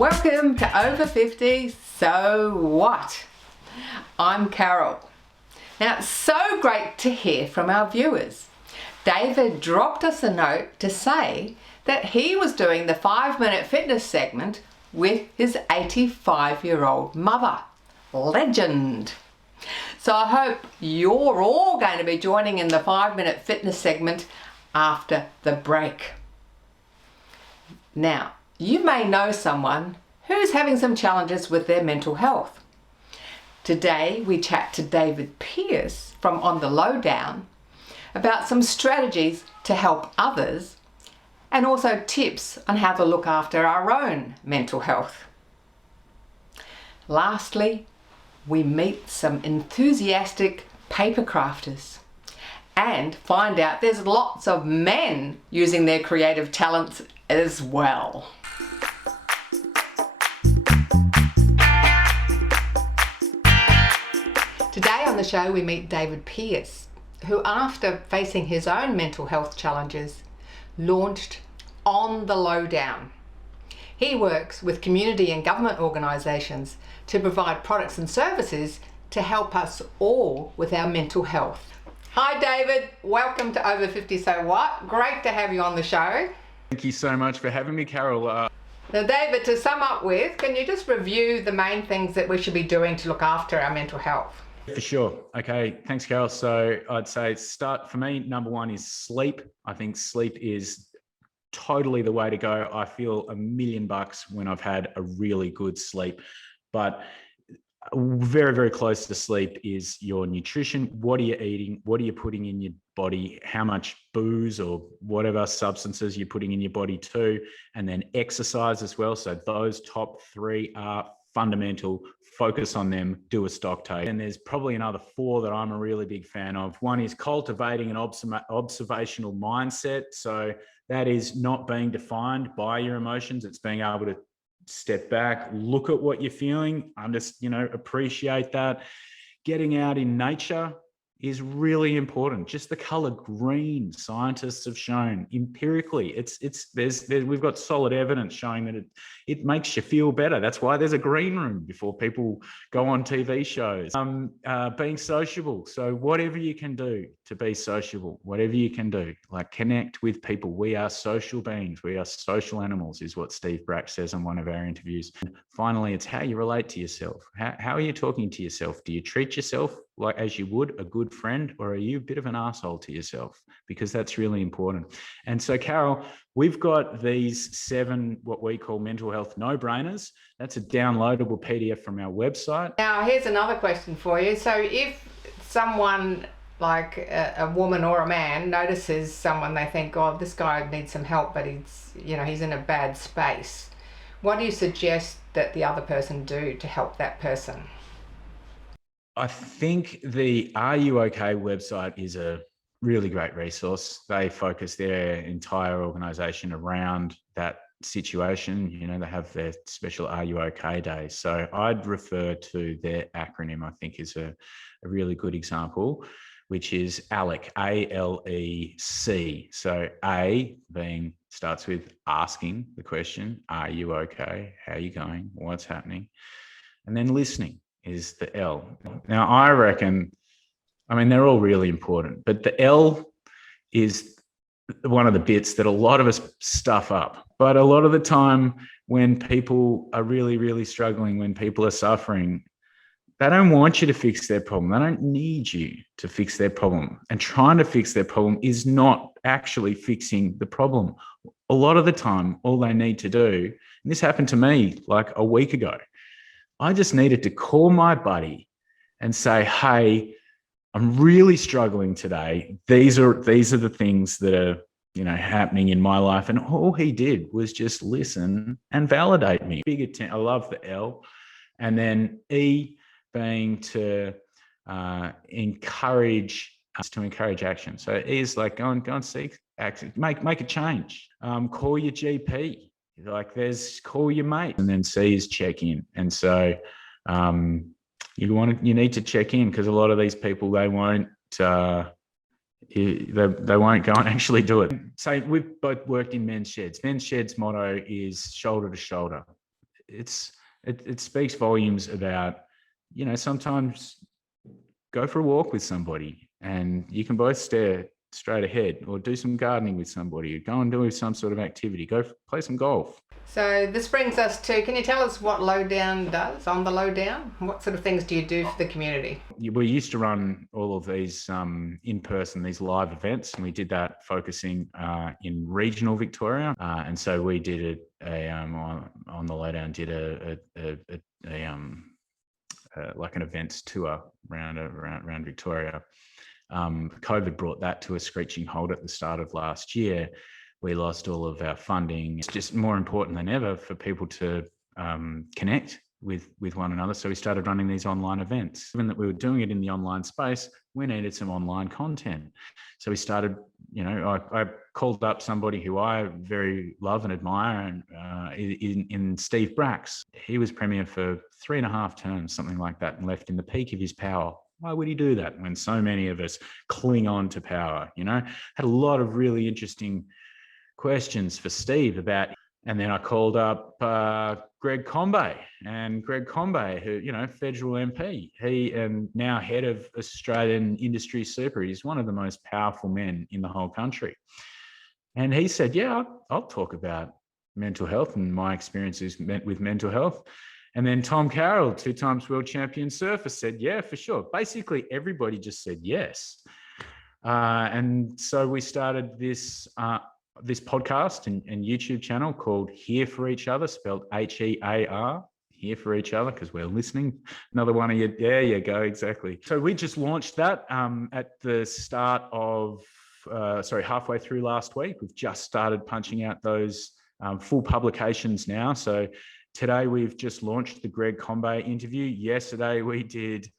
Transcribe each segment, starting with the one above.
Welcome to Over 50, So What? I'm Carol. Now, it's so great to hear from our viewers. David dropped us a note to say that he was doing the 5-minute fitness segment with his 85-year-old mother. Legend! So I hope you're all going to be joining in the 5-minute fitness segment after the break. Now, you may know someone who's having some challenges with their mental health. Today we chat to David Pearce from On the Lowdown about some strategies to help others and also tips on how to look after our own mental health. Lastly, we meet some enthusiastic paper crafters and find out there's lots of men using their creative talents as well. Today on the show we meet David Pearce, who after facing his own mental health challenges launched On the Lowdown. He works with community and government organisations to provide products and services to help us all with our mental health. Hi David, welcome to Over 50 So What? Great to have you on the show. Thank you so much for having me, Carol. Now David, to sum up with, can you just review the main things that we should be doing to look after our mental health? For sure. Okay, thanks, Carol. So I'd say start for me, number one is sleep. I think sleep is totally the way to go. I feel $1,000,000 when I've had a really good sleep, but very, very close to sleep is your nutrition. What are you eating? What are you putting in your body? How much booze or whatever substances you're putting in your body too, and then exercise as well. So those top three are fundamental. Focus on them, do a stock take. And there's probably another 4 that I'm a really big fan of. One is cultivating an observational mindset. So that is not being defined by your emotions. It's being able to step back, look at what you're feeling, appreciate that. Getting out in nature is really important. Just the color green, scientists have shown empirically, we've got solid evidence showing that it makes you feel better. That's why there's a green room before people go on TV shows. Being sociable. So whatever you can do to be sociable, whatever you can do, like connect with people. We are social beings. We are social animals is what Steve Brack says in one of our interviews. And finally, it's how you relate to yourself. How are you talking to yourself? Do you treat yourself like as you would a good friend, or are you a bit of an asshole to yourself? Because that's really important. And so, Carol, we've got these 7 what we call mental health no-brainers. That's a downloadable PDF from our website. Now, here's another question for you. So if someone like a woman or a man notices someone, they think, oh, this guy needs some help, but he's in a bad space, what do you suggest that the other person do to help that person? I think the Are You OK website is a really great resource. They focus their entire organization around that situation. They have their special Are You OK Day. So I'd refer to their acronym, I think is a really good example, which is ALEC, ALEC. So A starts with asking the question, are you okay? How are you going? What's happening? And then listening is the L. Now, I reckon, they're all really important, but the L is one of the bits that a lot of us stuff up. But a lot of the time when people are really, really struggling, when people are suffering, they don't want you to fix their problem. They don't need you to fix their problem. And trying to fix their problem is not actually fixing the problem. A lot of the time, all they need to do, and this happened to me like a week ago, I just needed to call my buddy and say, hey, I'm really struggling today. These are the things that are, happening in my life. And all he did was just listen and validate me. I love the L. And then E being to encourage action. So E is like go and seek action, make a change. Call your GP. Call your mate. And then C is check in. And so you need to check in, because a lot of these people, they won't they won't go and actually do it. So we've both worked in Men's Sheds. Men's Sheds motto is shoulder to shoulder. it speaks volumes about, sometimes go for a walk with somebody and you can both stare straight ahead, or do some gardening with somebody, or go and do some sort of activity, go play some golf. So this brings us to, can you tell us what Lowdown does on the Lowdown? What sort of things do you do for the community? We used to run all of these in person, these live events, and we did that focusing in regional Victoria. And so we did on the Lowdown, did like an events tour around Victoria. COVID brought that to a screeching halt at the start of last year. We lost all of our funding. It's just more important than ever for people to connect with one another. So we started running these online events. Given that we were doing it in the online space, we needed some online content. So we started, I called up somebody who I very love and admire, and in Steve Bracks. He was Premier for 3.5 terms, something like that, and left in the peak of his power. Why would he do that when so many of us cling on to power? Had a lot of really interesting questions for Steve about, and then I called up Greg Combay, who, federal MP, he and now head of Australian Industry Super. He's one of the most powerful men in the whole country. And he said, yeah, I'll talk about mental health and my experiences with mental health. And then Tom Carroll, 2 times world champion surfer, said, yeah, for sure. Basically, everybody just said yes. And so we started this podcast and YouTube channel called Here for Each Other, spelled HEAR, Here for Each Other, because we're listening. Another one of you, there you go, exactly. So we just launched that at the start of, halfway through last week. We've just started punching out those full publications now. So today we've just launched the Greg Combay interview. Yesterday we did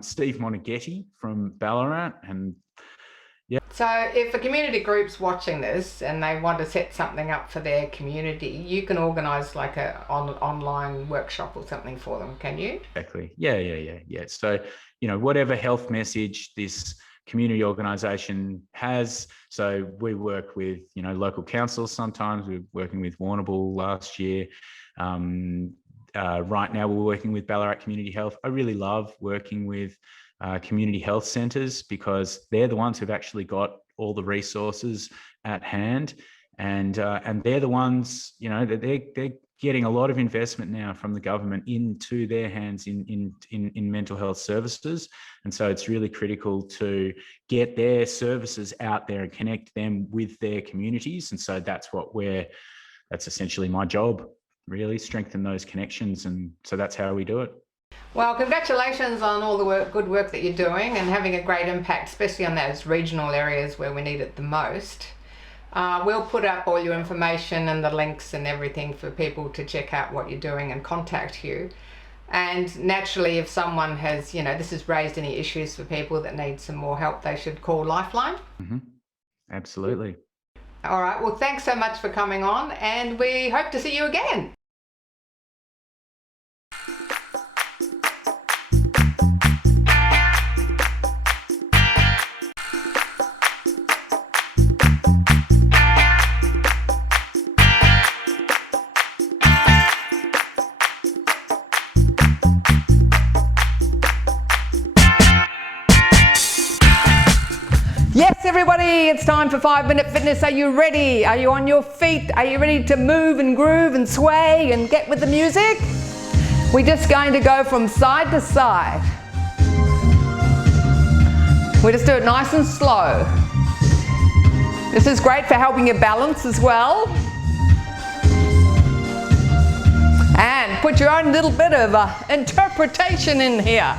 Steve Monaghetti from Ballarat, and yeah. So if a community group's watching this and they want to set something up for their community, you can organise like an online workshop or something for them, can you? Exactly. Yeah. So, whatever health message this community organisation has. So we work with, local councils sometimes. We're working with Warrnambool last year. Right now we're working with Ballarat Community Health. I really love working with community health centres, because they're the ones who've actually got all the resources at hand, and they're the ones, they're getting a lot of investment now from the government into their hands in mental health services, and so it's really critical to get their services out there and connect them with their communities, and so that's essentially my job, really strengthen those connections, and so that's how we do it. Well, congratulations on all the good work that you're doing and having a great impact, especially on those regional areas where we need it the most. We'll put up all your information and the links and everything for people to check out what you're doing and contact you. And naturally, if someone has, this has raised any issues for people that need some more help, they should call Lifeline. Mm-hmm. Absolutely. All right. Well, thanks so much for coming on, and we hope to see you again. Yes, everybody, it's time for 5-Minute Fitness. Are you ready? Are you on your feet? Are you ready to move and groove and sway and get with the music? We're just going to go from side to side. We just do it nice and slow. This is great for helping you balance as well. And put your own little bit of interpretation in here.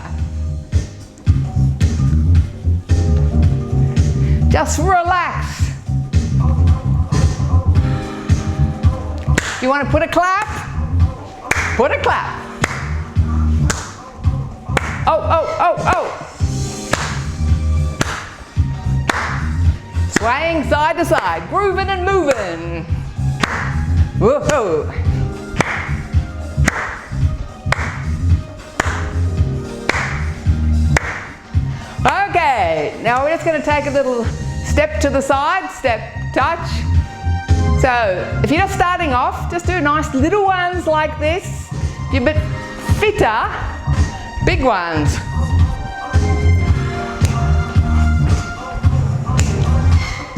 Just relax. You want to put a clap? Put a clap. Oh. Swaying side to side, grooving and moving. Woohoo. Okay, now we're just going to take a little step to the side, step, touch. So if you're just starting off, just do nice little ones like this. If you're a bit fitter, big ones.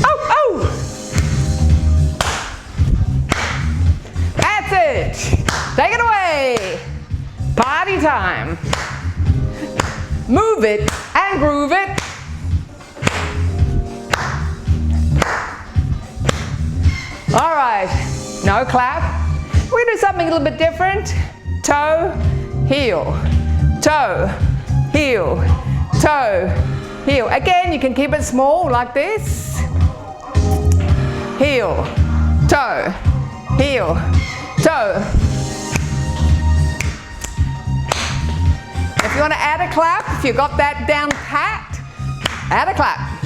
Oh, oh! That's it. Take it away. Party time. Move it and groove it. All right, no clap. We're gonna do something a little bit different. Toe, heel, toe, heel, toe, heel. Again, you can keep it small like this. Heel, toe, heel, toe. If you want to add a clap, if you got that down pat, add a clap.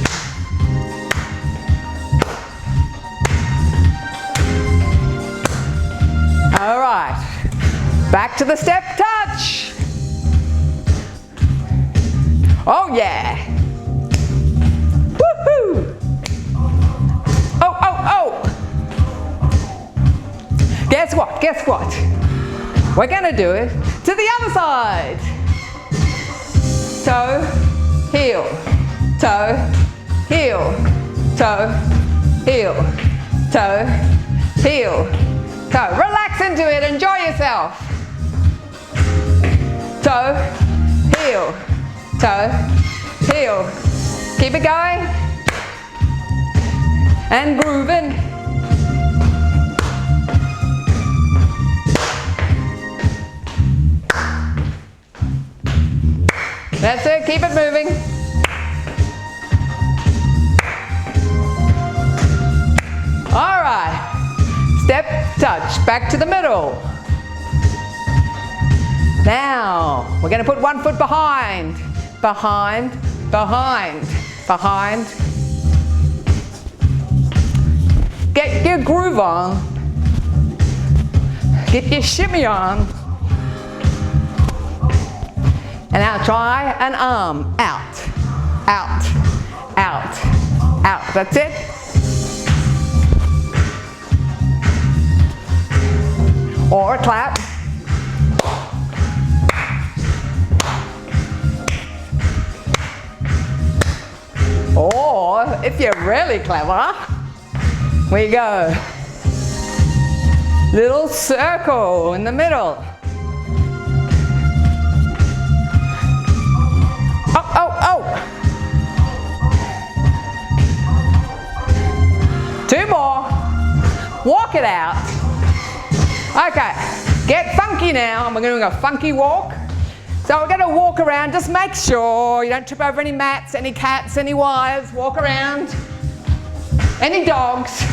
All right, back to the step touch. Oh yeah. Woohoo! Oh, oh, oh. Guess what? Guess what? We're gonna do it to the other side. Toe, heel, toe, heel, toe, heel, toe, heel, toe. Relax into it, enjoy yourself. Toe, heel, toe, heel. Keep it going. And grooving. That's it, keep it moving. All right, step, touch, back to the middle. Now, we're gonna put one foot behind, behind, behind, behind. Get your groove on. Get your shimmy on. And now try an arm, out, out, out, out. That's it. Or a clap. Or, if you're really clever, we go. Little circle in the middle. Oh, oh, oh. Two more. Walk it out. Okay, get funky now. We're doing a funky walk. So we're gonna walk around. Just make sure you don't trip over any mats, any cats, any wires. Walk around. Any dogs,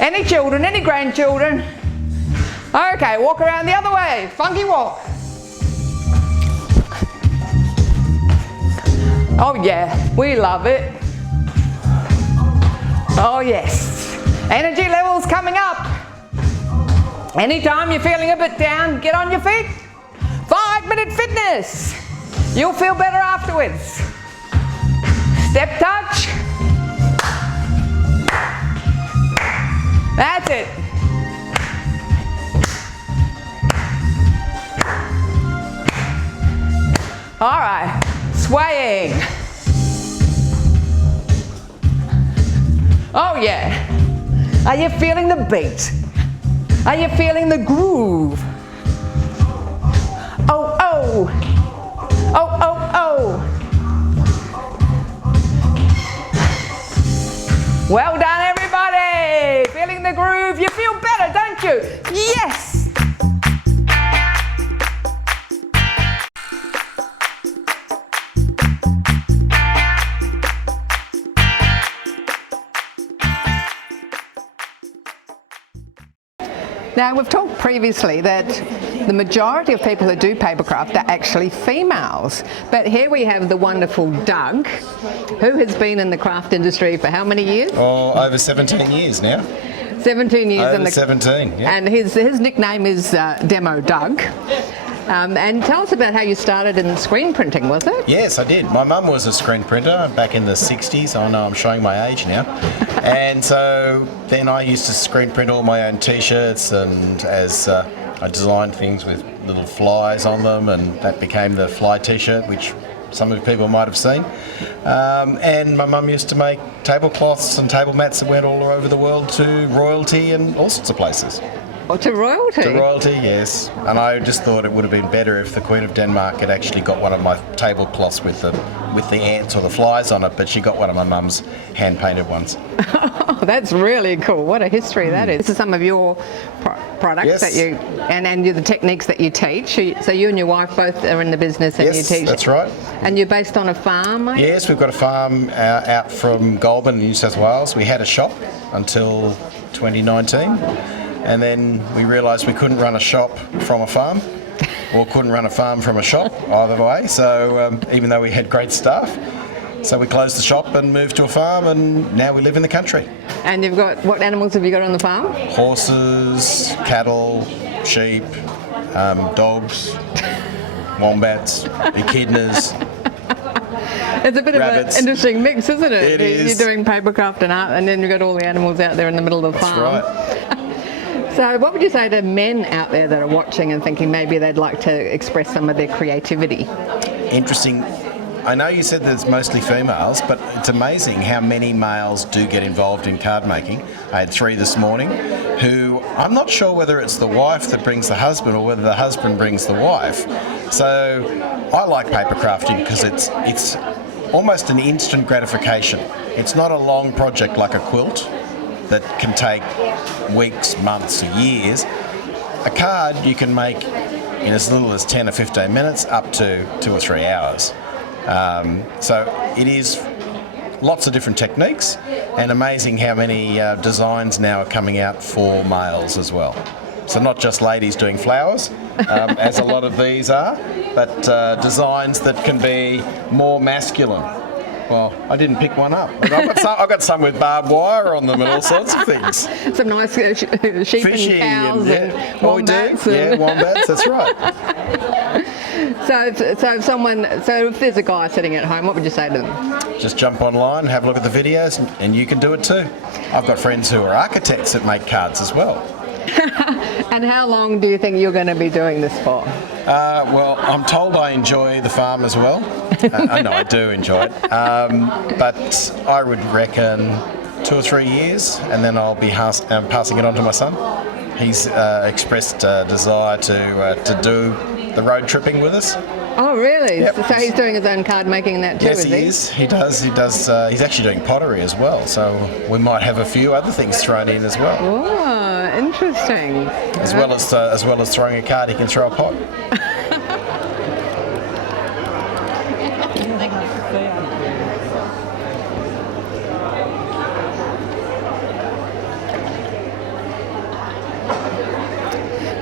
any children, any grandchildren. Okay, walk around the other way. Funky walk. Oh yeah, we love it. Oh yes. Energy levels coming up. Anytime you're feeling a bit down, get on your feet. 5-minute fitness. You'll feel better afterwards. Step touch. That's it. All right. Swaying. Oh yeah. Are you feeling the beat? Are you feeling the groove? Oh, oh. Oh, oh, oh. Well done, everybody. Feeling the groove? You feel better, don't you? Yes. Now, we've talked previously that the majority of people who do papercraft are actually females. But here we have the wonderful Doug, who has been in the craft industry for how many years? Oh, over 17 years now. 17 years. Over 17, yeah. And his nickname is Demo Doug. And tell us about how you started in screen printing, was it? Yes, I did. My mum was a screen printer back in the 60s. I know I'm showing my age now. And so then I used to screen print all my own T-shirts, and as I designed things with little flies on them, and that became the fly T-shirt, which some of the people might have seen. And my mum used to make tablecloths and table mats that went all over the world to royalty and all sorts of places. Or to royalty? To royalty, yes. And I just thought it would have been better if the Queen of Denmark had actually got one of my tablecloths with the ants or the flies on it, but she got one of my mum's hand-painted ones. Oh, that's really cool. What a history that is. This is some of your products Yes. that you, and the techniques that you teach. So you and your wife both are in the business and Yes, you teach. that's right. And you're based on a farm, are you? Yes, we've got a farm out from Goulburn, New South Wales. We had a shop until 2019. And then we realised we couldn't run a shop from a farm, or couldn't run a farm from a shop, either way. So even though we had great staff, so we closed the shop and moved to a farm, and now we live in the country. And you've got, what animals have you got on the farm? Horses, cattle, sheep, dogs, wombats, echidnas. It's a bit rabbits. of an interesting mix, isn't it? It is. You're doing papercraft and art, and then you've got all the animals out there in the middle of the farm. That's right. So what would you say to men out there that are watching and thinking maybe they'd like to express some of their creativity? Interesting. I know you said that it's mostly females, but it's amazing how many males do get involved in card making. I had 3 this morning who, I'm not sure whether it's the wife that brings the husband or whether the husband brings the wife. So I like paper crafting because it's almost an instant gratification. It's not a long project like a quilt that can take weeks, months, or years. A card you can make in as little as 10 or 15 minutes up to 2 or 3 hours. So it is lots of different techniques, and amazing how many designs now are coming out for males as well. So not just ladies doing flowers, as a lot of these are, but designs that can be more masculine. Well, I didn't pick one up. But I've got some with barbed wire on them and all sorts of things. Some nice sheep Fishy and cows and wombats. Yeah, wombats, that's right. So if there's a guy sitting at home, what would you say to them? Just jump online, have a look at the videos, and you can do it too. I've got friends who are architects that make cards as well. And how long do you think you're going to be doing this for? Well, I'm told I enjoy the farm as well. I know I do enjoy it. But I would reckon 2 or 3 years, and then I'll be passing it on to my son. He's expressed a desire to do the road tripping with us. Oh, really? Yep. So he's doing his own card making and that too, Yes, is he he? is. He does. He's actually doing pottery as well. So we might have a few other things thrown in as well. Oh, interesting. As well as throwing a card, he can throw a pot.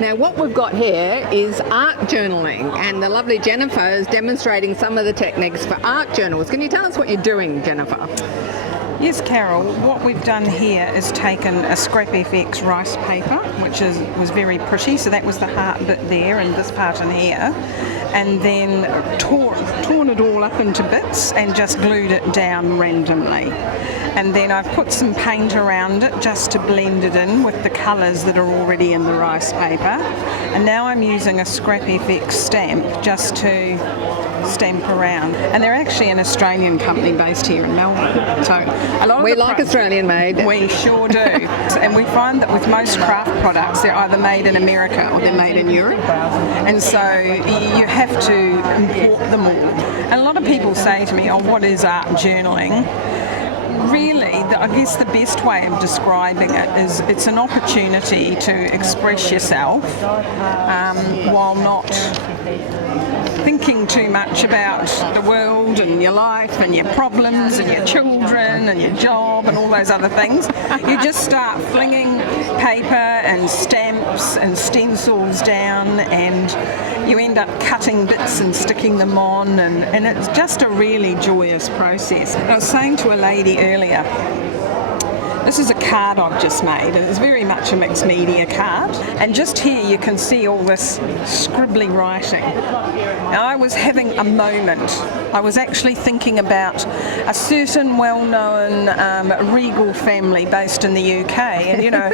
Now what we've got here is art journaling, and the lovely Jennifer is demonstrating some of the techniques for art journals. Can you tell us what you're doing, Jennifer? Yes, Carol, what we've done here is taken a Scrap FX rice paper, which was very pretty, so that was the heart bit there and this part in here, and then torn it all up into bits and just glued it down randomly. And then I've put some paint around it just to blend it in with the colours that are already in the rice paper. And now I'm using a Scrap FX stamp just to stamp around. And they're actually an Australian company based here in Melbourne. So a lot of We like Australian made. We sure do. And we find that with most craft products, they're either made in America or they're made in Europe. And so you have to import them all. And a lot of people say to me, oh, what is art journaling? Really, I guess the best way of describing it is it's an opportunity to express yourself while not thinking too much about the world and your life and your problems and your children and your job and all those other things. You just start flinging paper and stamps and stencils down, and you end up cutting bits and sticking them on, and it's just a really joyous process. I was saying to a lady earlier This is a card I've just made, and it's very much a mixed media card. And just here you can see all this scribbly writing. Now, I was having a moment. I was actually thinking about a certain well-known regal family based in the UK, and you know,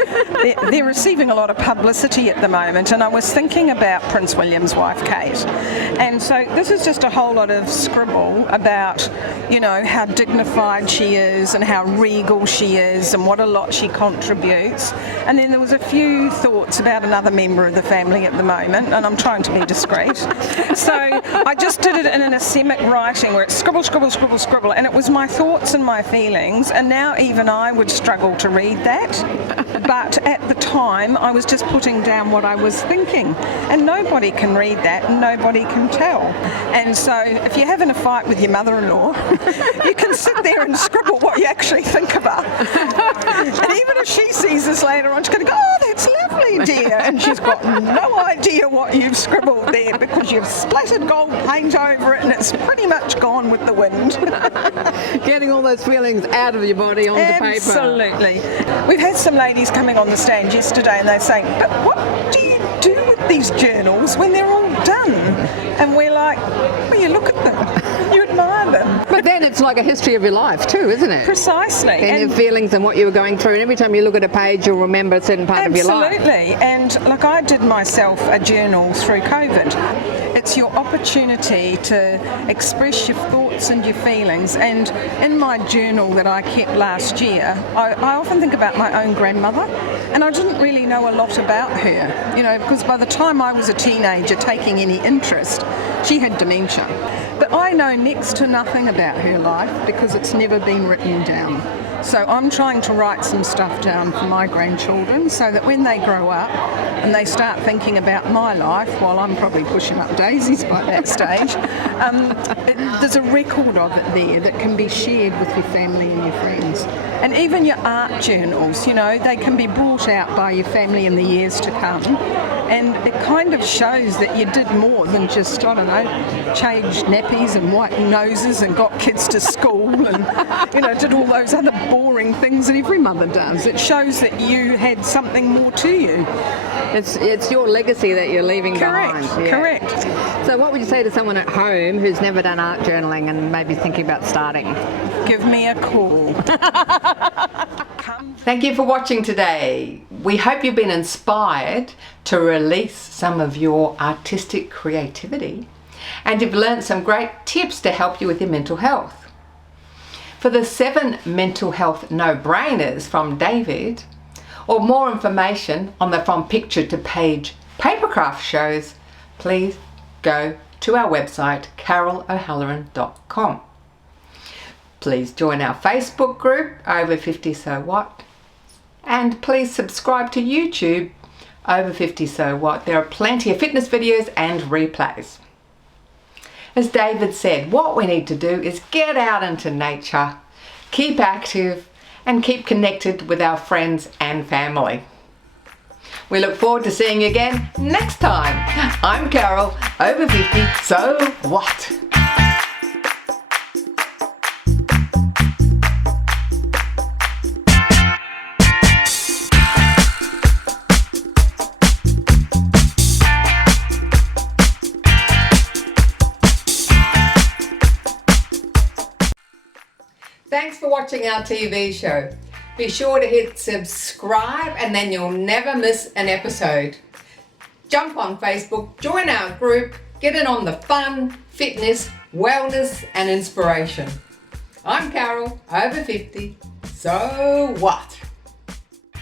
they're receiving a lot of publicity at the moment, and I was thinking about Prince William's wife, Kate. And so this is just a whole lot of scribble about, you know, how dignified she is and how regal she is and what a lot she contributes. And then there was a few thoughts about another member of the family at the moment, and I'm trying to be discreet. So I just did it in an anemic writing where it's scribble, scribble, scribble, scribble, and it was my thoughts and my feelings, and now even I would struggle to read that. But at the time, I was just putting down what I was thinking, and nobody can read that, and nobody can tell. And so if you're having a fight with your mother-in-law, you can sit there and scribble what you actually think of her. And even if she sees this later on, she's going to go, oh, that's lovely, dear. And she's got no idea what you've scribbled there because you've splattered gold paint over it and it's pretty much gone with the wind. Getting all those feelings out of your body onto paper. Absolutely. We've had some ladies coming on the stand yesterday and they're saying, but what do you do with these journals when they're all done? And we're like, well, you look at them, you admire them. But then it's like a history of your life too, isn't it? Precisely. And your feelings and what you were going through. And every time you look at a page, you'll remember a certain part of your life. Absolutely. And look, I did myself a journal through COVID. It's your opportunity to express your thoughts and your feelings. And in my journal that I kept last year, I often think about my own grandmother, and I didn't really know a lot about her, you know, because by the time I was a teenager taking any interest, she had dementia. But I know next to nothing about her life because it's never been written down. So I'm trying to write some stuff down for my grandchildren so that when they grow up and they start thinking about my life, while I'm probably pushing up daisies by that stage, there's a record of it there that can be shared with your family and your friends. And even your art journals, you know, they can be brought out by your family in the years to come. And it kind of shows that you did more than just, I don't know, changed nappies and whitened noses and got kids to school and, you know, did all those other boring things that every mother does. It shows that you had something more to you. It's your legacy that you're leaving behind. Yeah. Correct. So what would you say to someone at home who's never done art journaling and maybe thinking about starting? Give me a call. Thank you for watching today. We hope you've been inspired to release some of your artistic creativity and you've learned some great tips to help you with your mental health. For the 7 mental health no-brainers from David, or more information on the From Picture to Page papercraft shows, please go to our website carolohalloran.com. Please join our Facebook group, Over 50 So What, and please subscribe to YouTube, Over 50 So What. There are plenty of fitness videos and replays. As David said, what we need to do is get out into nature, keep active, and keep connected with our friends and family. We look forward to seeing you again next time. I'm Carol, Over 50, so what? Thanks for watching our TV show. Be sure to hit subscribe and then you'll never miss an episode. Jump on Facebook, join our group, get in on the fun, fitness, wellness and inspiration. I'm Carol, Over 50, so what?